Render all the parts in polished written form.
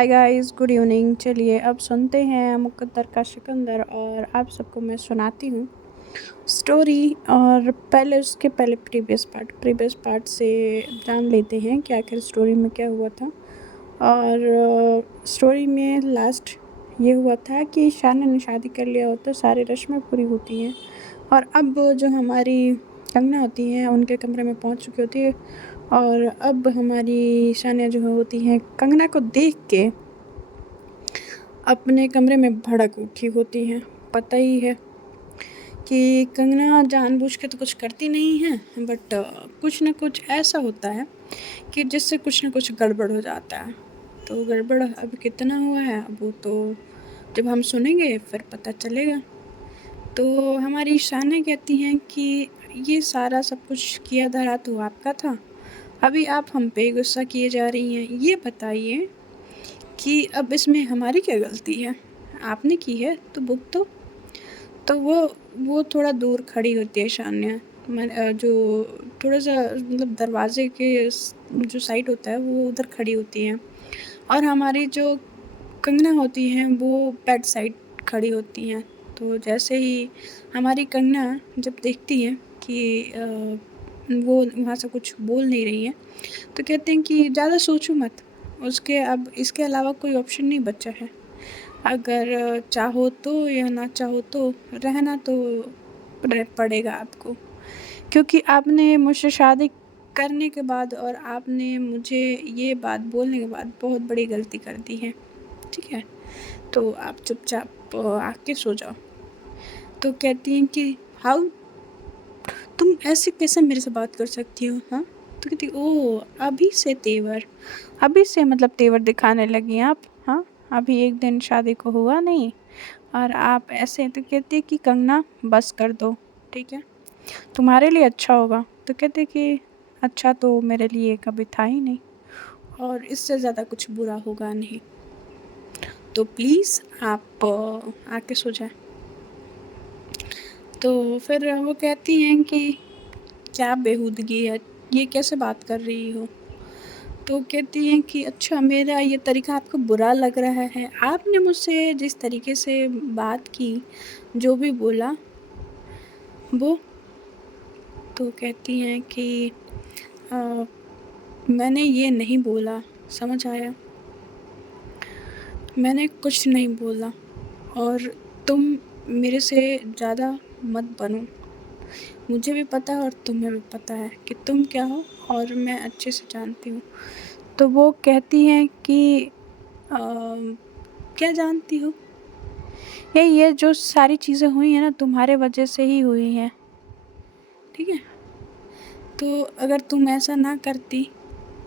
Hi guys, good evening. चलिए अब सुनते हैं मुकद्दर का सिकंदर, और आप सबको मैं सुनाती हूँ स्टोरी। और पहले उसके पहले प्रीवियस पार्ट से जान लेते हैं कि आखिर स्टोरी में क्या हुआ था। और स्टोरी में लास्ट ये हुआ था कि शान ने शादी कर लिया होता, सारी रस्में पूरी होती हैं, और अब जो हमारी कंगना होती हैं उनके कमरे में पहुंच चुकी होती है। और अब हमारी शानिया जो होती हैं कंगना को देख के अपने कमरे में भड़क उठी होती हैं। पता ही है कि कंगना जानबूझ के तो कुछ करती नहीं है, बट कुछ ना कुछ ऐसा होता है कि जिससे कुछ ना कुछ गड़बड़ हो जाता है। तो गड़बड़ अब कितना हुआ है अब वो तो जब हम सुनेंगे फिर पता चलेगा। तो हमारी शानिया कहती हैं कि ये सारा सब कुछ किया धरा तो आपका था, अभी आप हम पे गुस्सा किए जा रही हैं। ये बताइए कि अब इसमें हमारी क्या गलती है? आपने की है तो भुगतो। तो वो थोड़ा दूर खड़ी होती है शान्या, जो थोड़ा-सा मतलब दरवाज़े के जो साइड होता है वो उधर खड़ी होती हैं, और हमारी जो कंगना होती हैं वो बैक साइड खड़ी होती हैं। तो जैसे ही हमारी कंगना जब देखती हैं कि वो वहाँ से कुछ बोल नहीं रही हैं, तो कहते हैं कि ज़्यादा सोचो मत, उसके अब इसके अलावा कोई ऑप्शन नहीं बचा है। अगर चाहो तो या ना चाहो तो रहना तो पड़ेगा आपको, क्योंकि आपने मुझसे शादी करने के बाद और आपने मुझे ये बात बोलने के बाद बहुत बड़ी गलती कर दी है, ठीक है? तो आप चुपचाप आके सो जाओ। तो कहती हैं कि हाउ, तुम ऐसे कैसे मेरे से बात कर सकती हो, हाँ? तो कहती ओह, अभी से मतलब तेवर दिखाने लगी आप, हाँ? अभी एक दिन शादी को हुआ नहीं और आप ऐसे। तो कहती है कि कंगना बस कर दो, ठीक है? तुम्हारे लिए अच्छा होगा। तो कहते कि अच्छा तो मेरे लिए कभी था ही नहीं, और इससे ज़्यादा कुछ बुरा होगा नहीं, तो प्लीज़ आप आके सो जाएं। तो फिर वो कहती हैं कि क्या बेहूदगी है, ये कैसे बात कर रही हो? तो कहती हैं कि अच्छा मेरा ये तरीका आपको बुरा लग रहा है, आपने मुझसे जिस तरीके से बात की, जो भी बोला वो। तो कहती हैं कि मैंने ये नहीं बोला, समझ आया? मैंने कुछ नहीं बोला, और तुम मेरे से ज़्यादा मत बनो। मुझे भी पता है और तुम्हें भी पता है कि तुम क्या हो, और मैं अच्छे से जानती हूँ। तो वो कहती हैं कि क्या जानती हो? ये जो सारी चीज़ें हुई हैं ना तुम्हारे वजह से ही हुई हैं, ठीक है? तो अगर तुम ऐसा ना करती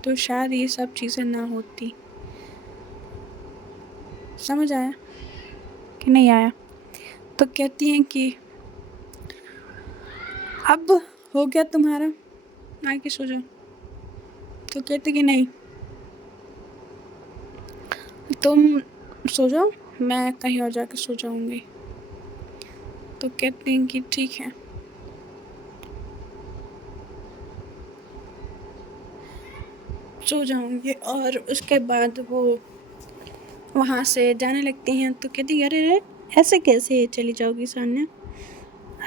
तो शायद ये सब चीज़ें ना होती। समझ आया कि नहीं आया? तो कहती हैं कि अब हो गया तुम्हारा, आके सो जाओ। तो कहते कि नहीं, तुम सो जाओ, मैं कहीं और जाके सो जाऊँगी। तो कहते हैं कि ठीक है। सो जाऊँगी, और उसके बाद वो वहाँ से जाने लगती हैं। तो कहती है अरे ऐसे कैसे चली जाओगी सान्या,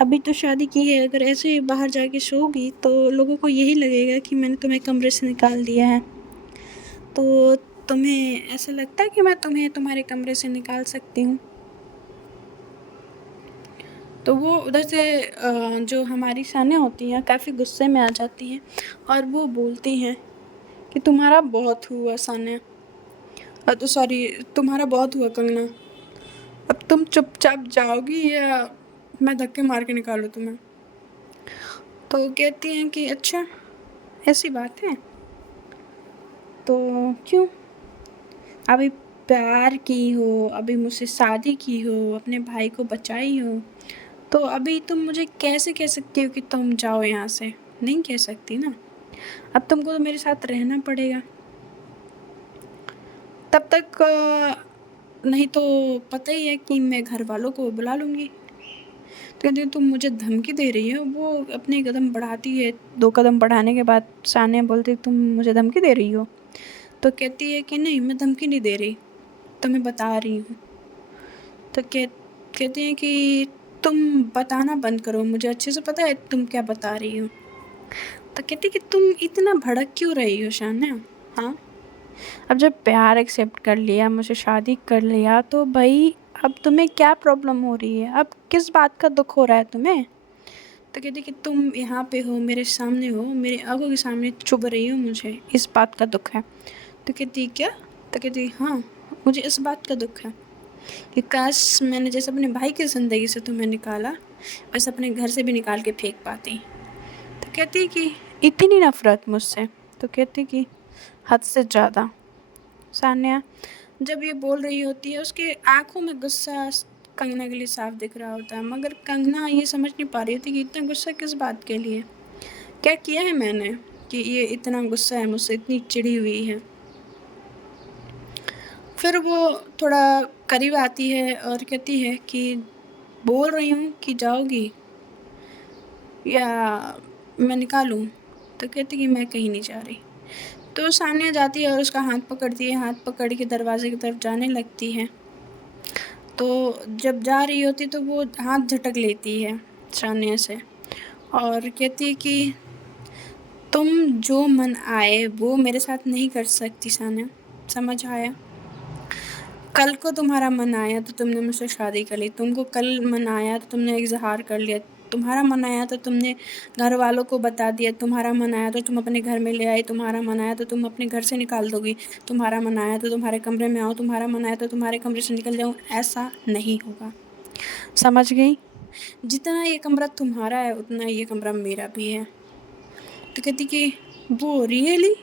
अभी तो शादी की है, अगर ऐसे बाहर जाके सोओगी तो लोगों को यही लगेगा कि मैंने तुम्हें कमरे से निकाल दिया है। तो तुम्हें ऐसा लगता है कि मैं तुम्हें तुम्हारे कमरे से निकाल सकती हूँ? तो वो उधर से जो हमारी सान्या होती हैं काफ़ी गुस्से में आ जाती हैं, और वो बोलती हैं कि तुम्हारा बहुत हुआ सान्या, तो सॉरी, तुम्हारा बहुत हुआ कंगना। अब तुम चुपचाप जाओगी या मैं धक्के मार के निकालूँ तुम्हें? तो कहती हैं कि अच्छा ऐसी बात है, तो क्यों? अभी प्यार की हो, अभी मुझसे शादी की हो, अपने भाई को बचाई हो, तो अभी तुम मुझे कैसे कह सकती हो कि तुम जाओ यहाँ से? नहीं कह सकती ना। अब तुमको तो मेरे साथ रहना पड़ेगा, तब तक नहीं तो पता ही है कि मैं घर वालों को बुला लूँगी। तो कहती है तुम मुझे धमकी दे रही हो? वो अपने कदम बढ़ाती है, 2 कदम बढ़ाने के बाद सानिया बोलती है तुम मुझे धमकी दे रही हो? तो कहती है कि नहीं, मैं धमकी नहीं दे रही, तो मैं बता रही हूँ। तो कहते हैं कि तुम बताना बंद करो, मुझे अच्छे से पता है तुम क्या बता रही हो। तो कहती कि तुम इतना भड़क क्यों रही हो शान्या? हाँ, अब जब प्यार एक्सेप्ट कर लिया, मुझसे शादी कर लिया, तो भाई अब तुम्हें क्या प्रॉब्लम हो रही है? अब किस बात का दुख हो रहा है तुम्हें? तो कहती कि तुम यहाँ पे हो, मेरे सामने हो, मेरी आंखों के सामने चुभ रही हो, मुझे इस बात का दुख है। तो कहती क्या? तो कहती हाँ, मुझे इस बात का दुख है कि काश मैंने जैसे अपने भाई की ज़िंदगी से तुम्हें निकाला, वैसे अपने घर से भी निकाल के फेंक पाती। तो कहती कि इतनी नफ़रत मुझसे? तो कहती कि हद से ज़्यादा। सान्या जब ये बोल रही होती है, उसके आँखों में गुस्सा कंगना के लिए साफ दिख रहा होता है, मगर कंगना ये समझ नहीं पा रही होती कि इतना गुस्सा किस बात के लिए, क्या किया है मैंने कि ये इतना गुस्सा है मुझसे, इतनी चिढ़ी हुई है। फिर वो थोड़ा करीब आती है और कहती है कि बोल रही हूँ कि जाओगी या मैं निकालूँ? तो कहती कि मैं कहीं नहीं जा रही। तो सान्या जाती है और उसका हाथ पकड़ती है, हाथ पकड़ के दरवाजे की तरफ जाने लगती है। तो जब जा रही होती तो वो हाथ झटक लेती है सान्या से और कहती है कि तुम जो मन आए वो मेरे साथ नहीं कर सकती सान्या, समझ आया? कल को तुम्हारा मन आया तो तुमने मुझसे शादी कर ली, तुमको कल मन आया तो तुमने इज़हार कर लिया, तुम्हारा मन आया तो तुमने घर वालों को बता दिया, तुम्हारा मन आया तो तुम अपने घर में ले आई, तुम्हारा मन आया तो तुम अपने घर से निकाल दोगी, तुम्हारा मन आया तो तुम्हारे कमरे में आओ, तुम्हारा मन आया तो तुम्हारे कमरे से निकल जाऊँ। ऐसा नहीं होगा, समझ गई? जितना ये कमरा तुम्हारा है उतना ये कमरा मेरा भी है। तो कहती कि वो रियली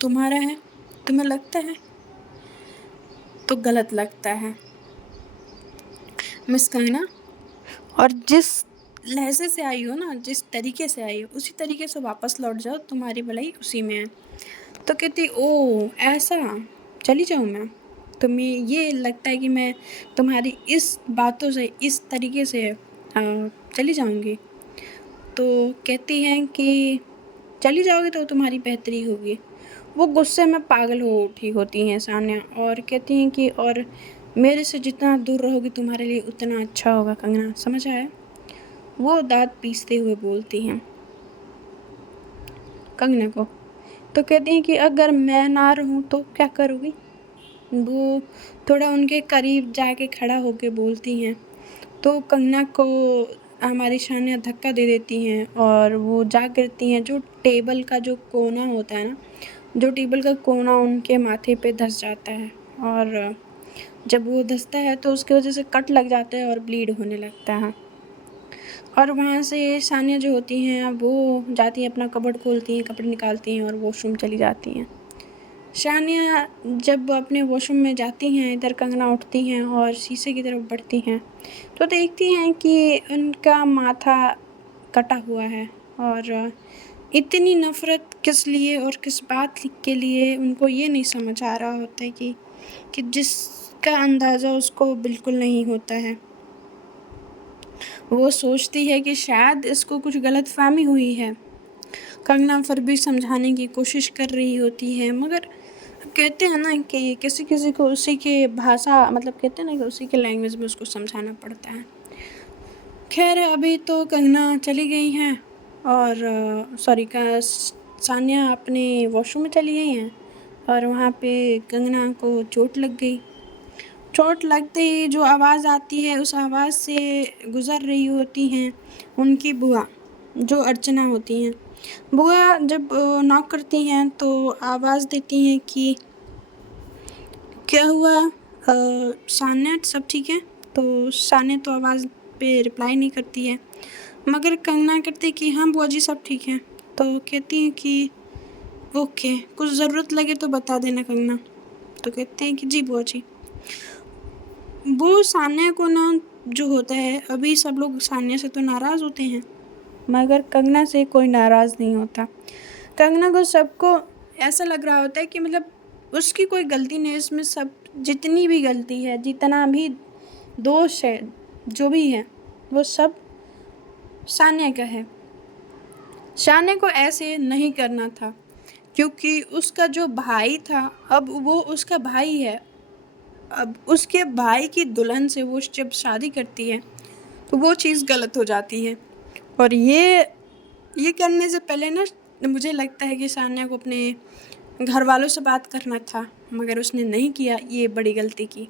तुम्हारा है? तुम्हें लगता है? तो गलत लगता है मिस कंगना, और जिस लहज़े से आई हो ना, जिस तरीके से आई हो, उसी तरीके से वापस लौट जाओ, तुम्हारी भलाई उसी में है। तो कहती ओह ऐसा, चली जाऊँ मैं? तुम्हें ये लगता है कि मैं तुम्हारी इस बातों से, इस तरीके से चली जाऊँगी? तो कहती हैं कि चली जाओगी तो तुम्हारी बेहतरी होगी। वो गुस्से में पागल हो उठी होती हैं सान्या और कहती हैं कि और मेरे से जितना दूर रहोगी तुम्हारे लिए उतना अच्छा होगा कंगना, समझ आया? वो दाँत पीसते हुए बोलती हैं कंगना को। तो कहती हैं कि अगर मैं ना रहूँ तो क्या करोगी? वो थोड़ा उनके करीब जाके खड़ा होके बोलती हैं। तो कंगना को हमारी सान्या धक्का दे देती हैं और वो जा गिरती हैं। जो टेबल का जो कोना होता है ना, जो टेबल का कोना उनके माथे पे धँस जाता है और जब वो धँसता है तो उसकी वजह से कट लग जाता है और ब्लीड होने लगता है। और वहाँ से सानिया जो होती हैं वो जाती हैं, अपना कबर्ड खोलती हैं, कपड़े निकालती हैं और वॉशरूम चली जाती हैं। सानिया जब अपने वॉशरूम में जाती हैं, इधर कंगना उठती हैं और शीशे की तरफ बढ़ती हैं तो देखती हैं कि उनका माथा कटा हुआ है और इतनी नफ़रत किस लिए और किस बात के लिए उनको ये नहीं समझ आ रहा होता है कि जिसका अंदाज़ा उसको बिल्कुल नहीं होता है। वो सोचती है कि शायद इसको कुछ गलतफ़हमी हुई है। कंगना फिर भी समझाने की कोशिश कर रही होती है, मगर कहते हैं ना कि किसी-किसी को उसी के भाषा, मतलब कहते हैं ना कि उसी के लैंग्वेज में उसको समझाना पड़ता है। ख़ैर अभी तो कंगना चली गई हैं और सानिया अपने वॉशरूम में चली गई हैं और वहाँ पे कंगना को चोट लग गई। चोट लगते ही जो आवाज़ आती है उस आवाज़ से गुज़र रही होती हैं उनकी बुआ, जो अर्चना होती हैं। बुआ जब नॉक करती हैं तो आवाज़ देती हैं कि क्या हुआ सान्या, सब ठीक है? तो सान्या तो आवाज़ पे रिप्लाई नहीं करती है, मगर कंगना कहती है कि हाँ बुआ जी सब ठीक है। तो कहती हैं कि ओके, कुछ ज़रूरत लगे तो बता देना कंगना। तो कहते हैं कि जी बुआ जी। वो सान्या को ना जो होता है, अभी सब लोग सान्या से तो नाराज़ होते हैं मगर कंगना से कोई नाराज़ नहीं होता। कंगना को सबको ऐसा लग रहा होता है कि मतलब उसकी कोई गलती नहीं है इसमें, सब जितनी भी गलती है, जितना भी दोष है, जो भी है, वो सब सान्या का है। सान्या को ऐसे नहीं करना था क्योंकि उसका जो भाई था अब वो उसका भाई है अब उसके भाई की दुल्हन से वो जब शादी करती है तो वो चीज़ गलत हो जाती है। और ये करने से पहले ना मुझे लगता है कि सान्या को अपने घर वालों से बात करना था, मगर उसने नहीं किया, ये बड़ी गलती की।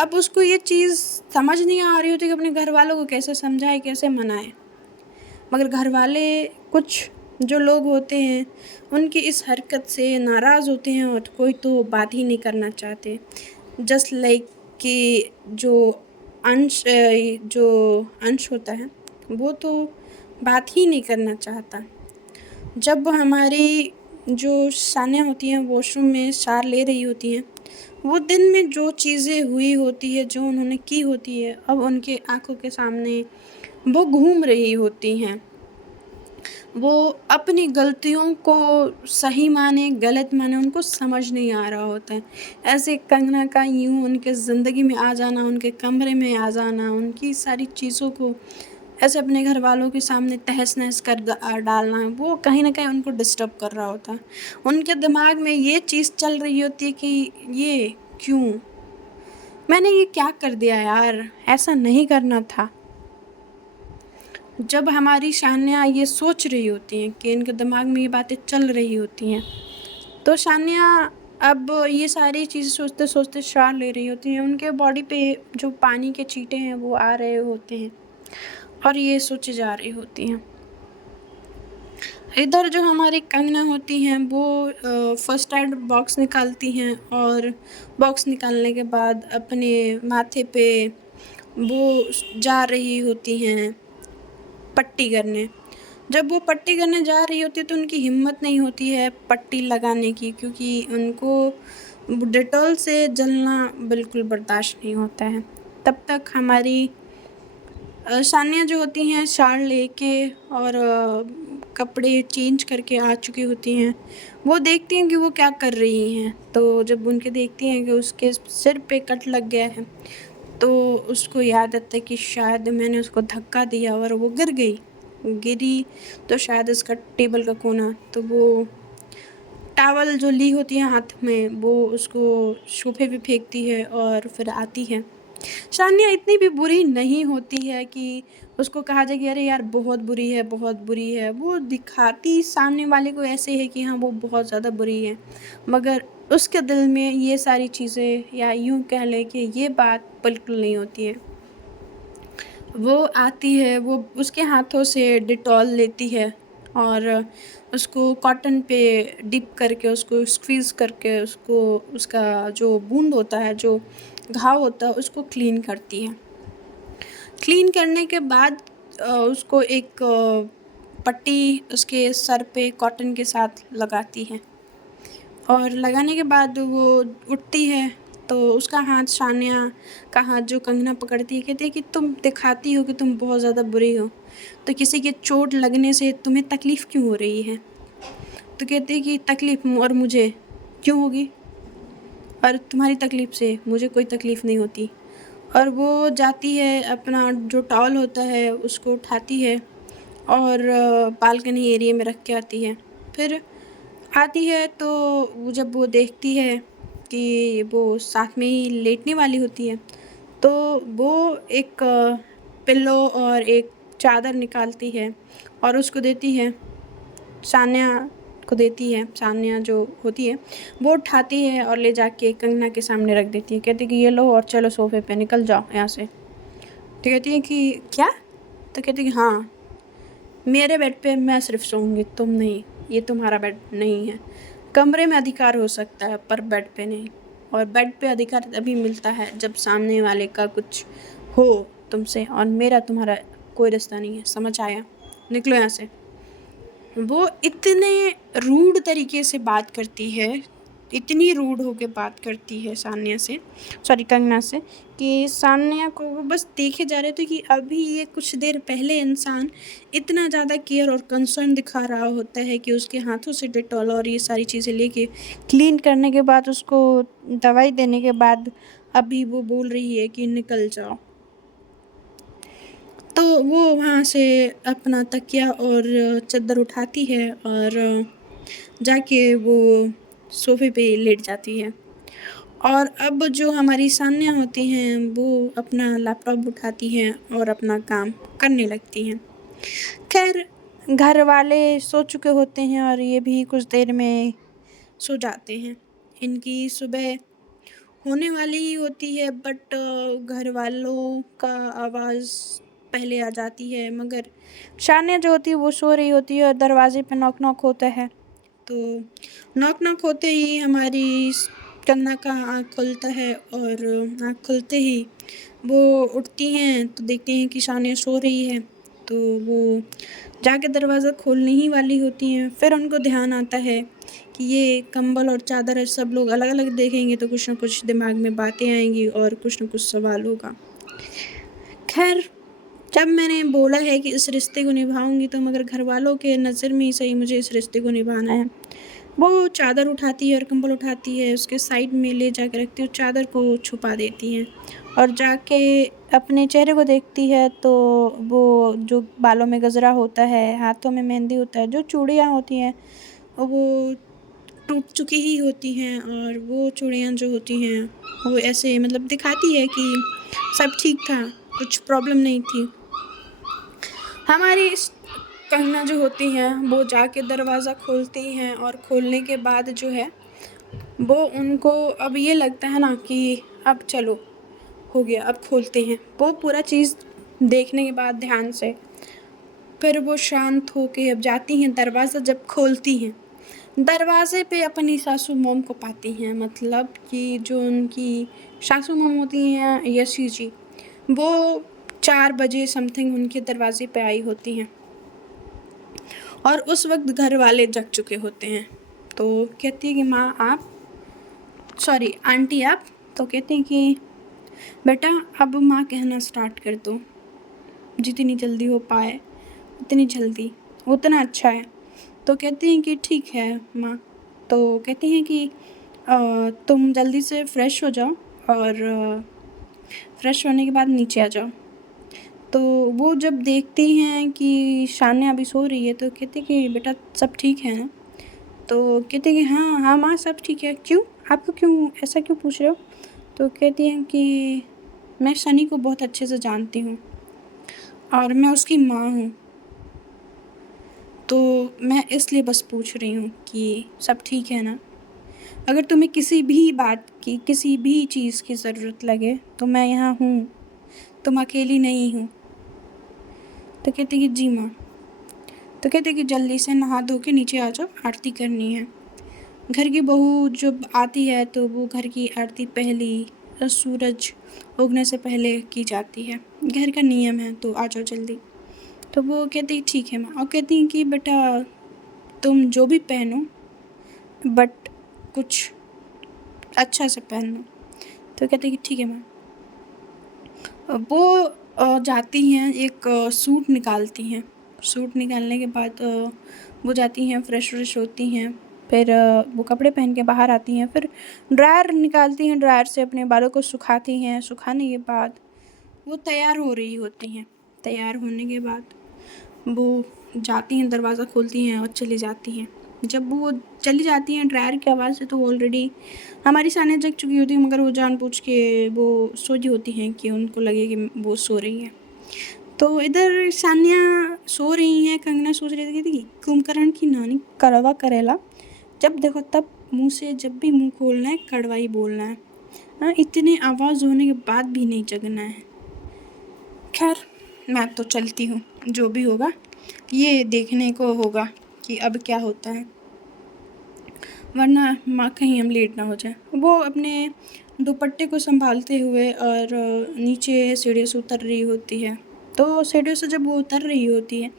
अब उसको ये चीज़ समझ नहीं आ रही होती कि अपने घर वालों को कैसे समझाए, कैसे मनाए। मगर घर वाले कुछ जो लोग होते हैं उनकी इस हरकत से नाराज़ होते हैं और कोई तो बात ही नहीं करना चाहते। जस्ट लाइक कि जो अंश होता है वो तो बात ही नहीं करना चाहता। जब हमारी जो सान्या होती हैं वॉशरूम में सार ले रही होती हैं, वो दिन में जो चीज़ें हुई होती है, जो उन्होंने की होती है, अब उनके आँखों के सामने वो घूम रही होती हैं। वो अपनी गलतियों को सही माने, गलत माने, उनको समझ नहीं आ रहा होता है। ऐसे कंगना का यूँ उनके ज़िंदगी में आ जाना, उनके कमरे में आ जाना, उनकी सारी चीज़ों को ऐसे अपने घर वालों के सामने तहस-नहस कर डालना, वो कहीं न कहीं उनको डिस्टर्ब कर रहा होता है। उनके दिमाग में ये चीज़ चल रही होती है कि ये क्यों? मैंने ये क्या कर दिया यार? ऐसा नहीं करना था। जब हमारी शान्या ये सोच रही होती हैं कि इनके दिमाग में ये बातें चल रही होती हैं, तो शान्या अब ये सारी चीज़ें सोचते-सोचते सार ले रही होती हैं। उनके बॉडी पे जो पानी के छींटे हैं वो आ रहे होते हैं और ये सोचे जा रही होती हैं। इधर जो हमारी कंगना होती हैं वो फर्स्ट एड बॉक्स निकालती हैं और बॉक्स निकालने के बाद अपने माथे पे वो जा रही होती हैं पट्टी करने। जब वो पट्टी करने जा रही होती है तो उनकी हिम्मत नहीं होती है पट्टी लगाने की, क्योंकि उनको डेटॉल से जलना बिल्कुल बर्दाश्त नहीं होता है। तब तक हमारी सानिया जो होती हैं शाल लेके और कपड़े चेंज करके आ चुकी होती हैं। वो देखती हैं कि वो क्या कर रही हैं, तो जब उनके देखती हैं कि उसके सिर पे कट लग गया है, तो उसको याद आता है कि शायद मैंने उसको धक्का दिया और वो गिरी तो शायद उसका टेबल का कोना, तो वो टॉवल जो ली होती है हाथ में वो उसको सोफ़े पे फेंकती है और फिर आती है। शान्या इतनी भी बुरी नहीं होती है कि उसको कहा जाए कि अरे यार बहुत बुरी है, बहुत बुरी है। वो दिखाती सामने वाले को ऐसे है कि हाँ, वो बहुत ज़्यादा बुरी है, मगर उसके दिल में ये सारी चीज़ें या यूँ कह लें कि ये बात बिल्कुल नहीं होती है। वो आती है, वो उसके हाथों से डेटॉल लेती है और उसको कॉटन पे डिप करके, उसको स्क्वीज़ करके, उसको उसका जो वुंड होता है, जो घाव होता है, उसको क्लीन करती है। क्लीन करने के बाद उसको एक पट्टी उसके सर पे कॉटन के साथ लगाती है और लगाने के बाद वो उठती है, तो उसका हाथ सान्या का हाथ जो कंगना पकड़ती है, कहती है कि तुम दिखाती हो कि तुम बहुत ज़्यादा बुरी हो, तो किसी के चोट लगने से तुम्हें तकलीफ़ क्यों हो रही है? तो कहती है कि तकलीफ़ और मुझे क्यों होगी, और तुम्हारी तकलीफ़ से मुझे कोई तकलीफ़ नहीं होती। और वो जाती है, अपना जो टॉवल होता है उसको उठाती है और बालकनी एरिया में रख के आती है। फिर आती है तो वो जब वो देखती है कि वो साथ में ही लेटने वाली होती है, तो वो एक पिल्लो और एक चादर निकालती है और उसको देती है, सान्या को देती है। सान्या जो होती है वो उठाती है और ले जाके कंगना के सामने रख देती है। कहती है कि ये लो और चलो सोफ़े पे, निकल जाओ यहाँ से। तो कहती है कि क्या? तो कहती है कि हाँ, मेरे बेड पे मैं सिर्फ़ सोऊँगी, तुम नहीं। ये तुम्हारा बेड नहीं है। कमरे में अधिकार हो सकता है पर बेड पे नहीं, और बेड पे अधिकार तभी मिलता है जब सामने वाले का कुछ हो तुमसे, और मेरा तुम्हारा कोई रिश्ता नहीं है, समझ आया? निकलो यहाँ से। वो इतने रूड तरीके से बात करती है, इतनी रूड होके बात करती है सान्या से, सॉरी कंगना से, कि सान्या को वो बस देखे जा रहे थे कि अभी ये कुछ देर पहले इंसान इतना ज़्यादा केयर और कंसर्न दिखा रहा होता है कि उसके हाथों से डेटॉल और ये सारी चीज़ें लेके क्लीन करने के बाद, उसको दवाई देने के बाद अभी वो बोल रही है कि निकल जाओ। तो वो वहाँ से अपना तकिया और चद्दर उठाती है और जाके वो सोफ़े पे लेट जाती है और अब जो हमारी सान्या होती हैं वो अपना लैपटॉप उठाती हैं और अपना काम करने लगती हैं। खैर, घर वाले सो चुके होते हैं और ये भी कुछ देर में सो जाते हैं। इनकी सुबह होने वाली ही होती है, बट घर वालों का आवाज़ पहले आ जाती है। मगर शान्या जो होती है वो सो रही होती है और दरवाज़े पे नॉक नॉक होता है। तो नॉक नॉक होते ही हमारी कंगना का आँख खुलता है और आँख खुलते ही वो उठती हैं तो देखती हैं कि शान्या सो रही है। तो वो जाके दरवाज़ा खोलने ही वाली होती हैं। फिर उनको ध्यान आता है कि ये कंबल और चादर सब लोग अलग-अलग देखेंगे तो कुछ न कुछ दिमाग में बातें आएँगी और कुछ न कुछ सवाल होगा। खैर, जब मैंने बोला है कि इस रिश्ते को निभाऊँगी तो मगर घरवालों के नज़र में ही सही मुझे इस रिश्ते को निभाना है। वो चादर उठाती है और कंबल उठाती है, उसके साइड में ले जाके रखती है और चादर को छुपा देती हैं और जाके अपने चेहरे को देखती है तो वो जो बालों में गजरा होता है, हाथों में मेहंदी होता है, जो चूड़ियाँ होती हैं वो टूट चुकी ही होती हैं और वो चूड़ियाँ जो होती हैं वो ऐसे मतलब दिखाती है कि सब ठीक था, कुछ प्रॉब्लम नहीं थी। हमारी कंगना जो होती हैं वो जाके दरवाज़ा खोलती हैं और खोलने के बाद जो है वो उनको अब ये लगता है ना कि अब चलो हो गया, अब खोलते हैं। वो पूरा चीज़ देखने के बाद ध्यान से फिर वो शांत होके अब जाती हैं, दरवाज़ा जब खोलती हैं, दरवाज़े पे अपनी सासू मॉम को पाती हैं। मतलब कि जो उनकी सासू मॉम होती हैं यशी जी, वो 4 बजे समथिंग उनके दरवाज़े पे आई होती हैं और उस वक़्त घर वाले जग चुके होते हैं। तो कहती है कि माँ आप सॉरी आंटी आप, तो कहती हैं कि बेटा अब माँ कहना स्टार्ट कर दो, जितनी जल्दी हो पाए उतनी जल्दी, उतना अच्छा है। तो कहती हैं कि ठीक है माँ। तो कहती हैं कि तुम जल्दी से फ्रेश हो जाओ और फ्रेश होने के बाद नीचे आ जाओ। तो वो जब देखती हैं कि शान्या अभी सो रही है तो कहती कि बेटा सब ठीक है ना? तो कहती कि हाँ हाँ माँ सब ठीक है। क्यों, आपको क्यों ऐसा क्यों पूछ रहे हो? तो कहती हैं कि मैं सनी को बहुत अच्छे से जानती हूँ और मैं उसकी माँ हूँ, तो मैं इसलिए बस पूछ रही हूँ कि सब ठीक है ना? अगर तुम्हें किसी भी बात की, किसी भी चीज़ की ज़रूरत लगे तो मैं यहाँ हूँ, तुम अकेली नहीं हो। तो कहती कि जी माँ। तो कहते कि जल्दी से नहा धो के नीचे आ जाओ, आरती करनी है। घर की बहू जब आती है तो वो घर की आरती पहली सूरज उगने से पहले की जाती है, घर का नियम है, तो आ जाओ जल्दी। तो वो कहती ठीक है माँ, और कहती कि बेटा तुम जो भी पहनो बट कुछ अच्छा से पहनना। तो कहते कि ठीक है माँ। वो जाती हैं एक सूट निकालती हैं। सूट निकालने के बाद वो जाती हैं फ्रेश व्रेश होती हैं, फिर वो कपड़े पहन के बाहर आती हैं, फिर ड्रायर निकालती हैं, ड्रायर से अपने बालों को सुखाती हैं। सुखाने के बाद वो तैयार हो रही होती हैं। तैयार होने के बाद वो जाती हैं, दरवाज़ा खोलती हैं और चली जाती हैं। जब वो चली जाती हैं ड्रायर की आवाज़ से तो ऑलरेडी हमारी सानिया जग चुकी होती है, मगर वो जानबूझ के वो सोई होती हैं कि उनको लगे कि वो सो रही हैं। तो इधर सानिया सो रही हैं, कंगना सोच रही थी कि कुंभकर्ण की नानी कड़वा करेला, जब देखो तब मुँह से जब भी मुँह खोलना है कड़वा ही बोलना है। हाँ, इतने आवाज़ होने के बाद भी नहीं जगना है। खैर मैं तो चलती हूँ, जो भी होगा ये देखने को होगा कि अब क्या होता है, वरना माँ कहीं हम लेट ना हो जाए। वो अपने दुपट्टे को संभालते हुए और नीचे सीढ़ियों से उतर रही होती है। तो सीढ़ियों से जब वो उतर रही होती है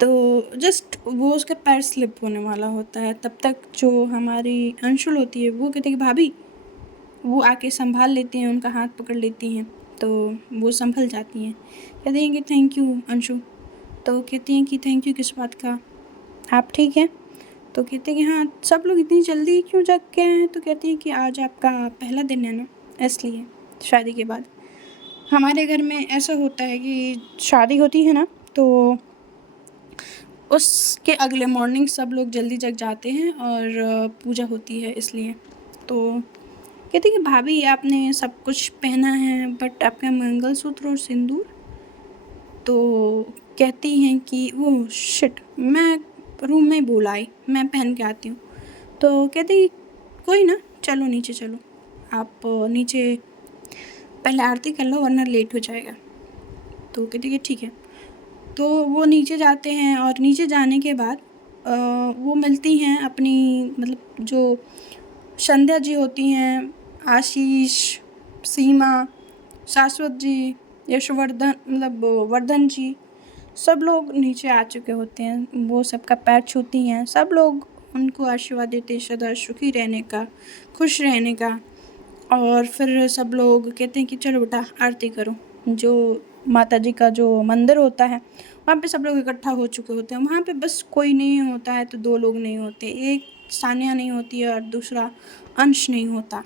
तो जस्ट वो उसका पैर स्लिप होने वाला होता है। तब तक जो हमारी अंशुल होती है वो कहती है कि भाभी, वो आके संभाल लेती हैं, उनका हाथ पकड़ लेती हैं तो वो संभल जाती हैं। कहती हैं कि थैंक यू अंशु। तो कहती हैं कि थैंक यू किस बात का, आप ठीक हैं? तो कहते हैं कि हाँ, सब लोग इतनी जल्दी क्यों जग के आए हैं? तो कहती है कि आज आपका पहला दिन है ना, इसलिए शादी के बाद। हमारे घर में ऐसा होता है कि शादी होती है ना तो उसके अगले मॉर्निंग सब लोग जल्दी जग जाते हैं और पूजा होती है इसलिए। तो कहती कि भाभी आपने सब कुछ पहना है बट आपका मंगलसूत्र और सिंदूर। तो कहती हैं कि वो शिट, मैं रूम में ही भूल आई, मैं पहन के आती हूँ। तो कहती कोई ना, चलो नीचे चलो, आप नीचे पहले आरती कर लो वरना लेट हो जाएगा। तो कहती कि ठीक है। तो वो नीचे जाते हैं और नीचे जाने के बाद वो मिलती हैं अपनी मतलब जो संध्या जी होती हैं, आशीष, सीमा, शाश्वत जी, यशवर्धन मतलब वर्धन जी, सब लोग नीचे आ चुके होते हैं। वो सबका पैर छूती हैं, सब लोग उनको आशीर्वाद देते हैं सदा सुखी रहने का, खुश रहने का। और फिर सब लोग कहते हैं कि चलो बेटा आरती करो। जो माता जी का जो मंदिर होता है वहाँ पे सब लोग इकट्ठा हो चुके होते हैं। वहाँ पे बस कोई नहीं होता है तो 2 लोग नहीं होते, एक सानिया नहीं होती है और दूसरा अंश नहीं होता।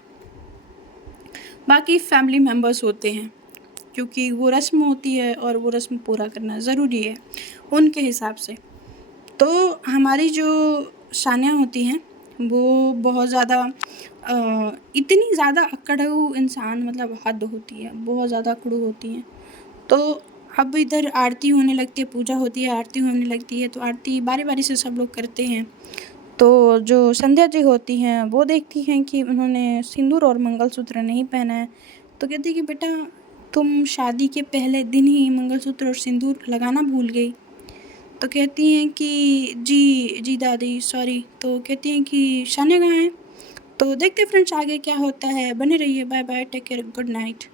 बाकी फैमिली मेम्बर्स होते हैं, क्योंकि वो रस्म होती है और वो रस्म पूरा करना ज़रूरी है उनके हिसाब से। तो हमारी जो सानिया होती हैं वो बहुत ज़्यादा इतनी ज़्यादा अक्कड़ू इंसान, मतलब हद होती है, बहुत ज़्यादा अकड़ू होती हैं। तो अब इधर आरती होने लगती है, पूजा होती है, आरती होने लगती है, तो आरती बारी-बारी से सब लोग करते हैं। तो जो संध्या जी होती हैं वो देखती हैं कि उन्होंने सिंदूर और मंगलसूत्र नहीं पहना है। तो कहती है कि बेटा तुम शादी के पहले दिन ही मंगलसूत्र और सिंदूर लगाना भूल गई। तो कहती हैं कि जी दादी सॉरी। तो कहती हैं कि सानिया कहाँ है? तो देखते हैं फ्रेंड्स आगे क्या होता है। बने रहिए, bye bye, take care, good night.